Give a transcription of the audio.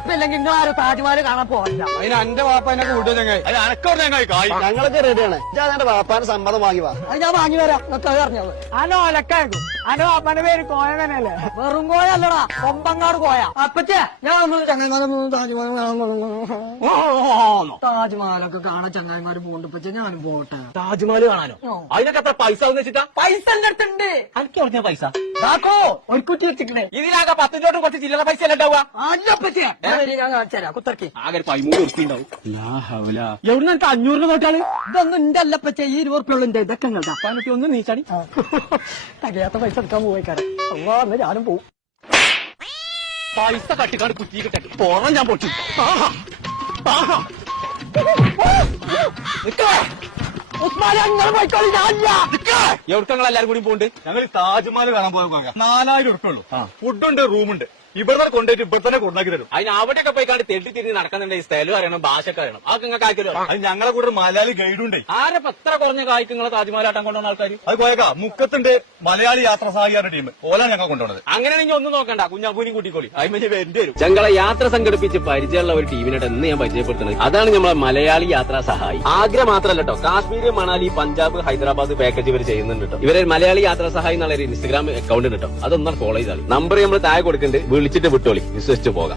ഉറപ്പില്ലെങ്കിൽ നിങ്ങൾ ആരും താജ്മഹൽ കാണാൻ പോകില്ല. അതിന് എന്റെ വാപ്പനെ കൂട്ടും ചങ്ങായി. അത് അനക്കോ ചങ്ങായി കായ്. ഞങ്ങളൊക്കെ റെഡിയാണ്. എന്റെ വാപ്പാന്റെ സമ്മതം വാങ്ങി വാ. അത് ഞാൻ വാങ്ങി വരാം. നിങ്ങൾക്ക് അറിഞ്ഞത് അനോ ഒലക്കാക്കും. അനോ വാപ്പാന്റെ പേര് കോയ തന്നെയല്ലേ? വെറും കോയ അല്ലടാ, കൊമ്പങ്ങാട് കോയ. അപ്പച്ചേ ഞാൻ ചങ്ങായിമാരും താജ്മഹലൊക്കെ കാണാൻ ചങ്ങായിമാര് പോകണ്ട്. പച്ചേ ഞാനും പോട്ടെ. താജ്മഹൽ കാണാനോ? അതിനൊക്കെ എത്ര പൈസ വെച്ചിട്ടാ? പൈസ എന്റെ അടുത്തുണ്ട്. എനിക്ക് പറഞ്ഞ പൈസ താക്കോ ഒരു കുറ്റി വെച്ചിട്ടേ. ഇതിനാകെ 10 ചോട്ടും കുറച്ച് ചില്ലറ പൈസ അല്ല ഉണ്ടാവുക. അല്ലപ്പച്ചേ ഞാൻ കാണിച്ചുതരാം. കുത്തർക്കി ആകെ 13 ഉറുപ്പി ഉണ്ടാവും. എവിടെ എനിക്ക് 500 നോട്ടാള്? ഇതൊന്നും എന്റെ അല്ലപ്പച്ചേ, ഈ 20 ഉറുപ്പിയുള്ള എന്റെ ഇതൊക്കെ കേട്ടാ. പതിനെട്ടി ഒന്ന് നീച്ചാടി. തകയാത്ത പൈസ എടുക്കാൻ പോയിക്കാരം. അന്ന് ഞാനും പോവും. പൈസ കട്ടിക്കാണ്ട് കുറ്റി കിട്ടി പോറാൻ ഞാൻ പൊട്ടി. എവിടങ്ങൾ എല്ലാരും കൂടി പോണ്ട്? ഞങ്ങൾ താജ്മഹൽ കാണാൻ പോയ 4000 ഉറുപ്പുള്ളൂ. ഫുഡുണ്ട്, റൂമുണ്ട്. ഇവിടെ കൊണ്ടുപോയിട്ട് ഇവിടെ തന്നെ കൊണ്ടാക്കി തരും. അതിന് അവിടെയൊക്കെ പോയിക്കാണ്ട് തെണ്ടി തിരിഞ്ഞ് നടക്കുന്നുണ്ടെങ്കിൽ സ്ഥലം അറിയണം, ഭാഷയൊക്കെ അറിയണം. അതൊക്കെ നിങ്ങൾക്ക് ആക്കിയല്ലോ. അത് ഞങ്ങളെ കൂടെ ഒരു മലയാളി ഗൈഡുണ്ടേ. ആരപ്പ എത്ര കുറഞ്ഞ കായ്ക്ക് നിങ്ങളെ താജ്മഹലാട്ടം കൊണ്ടുവന്ന ആൾക്കാർ? അത് പോയേക്കാ മുക്കത്തിന്റെ മലയാളി യാത്രാ സഹായിയുടെ ടീം ഓലാണ് ഞങ്ങൾ കൊണ്ടുപോകുന്നത്. അങ്ങനെയാണെങ്കിൽ ഒന്നും നോക്കണ്ട, കുഞ്ഞാപ്പൂനും കൂട്ടിക്കോളി. അതിന് വരേണ്ടി വരും. ഞങ്ങളെ യാത്ര സംഘടിപ്പിച്ച് പരിചയമുള്ള ഒരു ടീമിനായിട്ട് എന്ന് ഞാൻ പരിചയപ്പെടുത്തുന്നത് അതാണ് നമ്മളെ മലയാളി യാത്രാ സഹായി. ആഗ്ര മാത്രമല്ല കേട്ടോ, കാശ്മീർ, മണാലി, പഞ്ചാബ്, ഹൈദരാബാദ് പാക്കേജ് ഇവർ ചെയ്യുന്നുണ്ട് കേട്ടോ. ഇവരെ മലയാളി യാത്രാ സഹായി എന്നുള്ള ഒരു ഇൻസ്റ്റാഗ്രാം അക്കൗണ്ട് കേട്ടോ. അതൊന്നും ഫോളോ ചെയ്താൽ നമ്പർ നമ്മൾ താഴെ കൊടുക്കുന്നുണ്ട്. വിളിച്ചിട്ട് വിട്ടോളി, വിശ്വസിച്ച് പോകാം.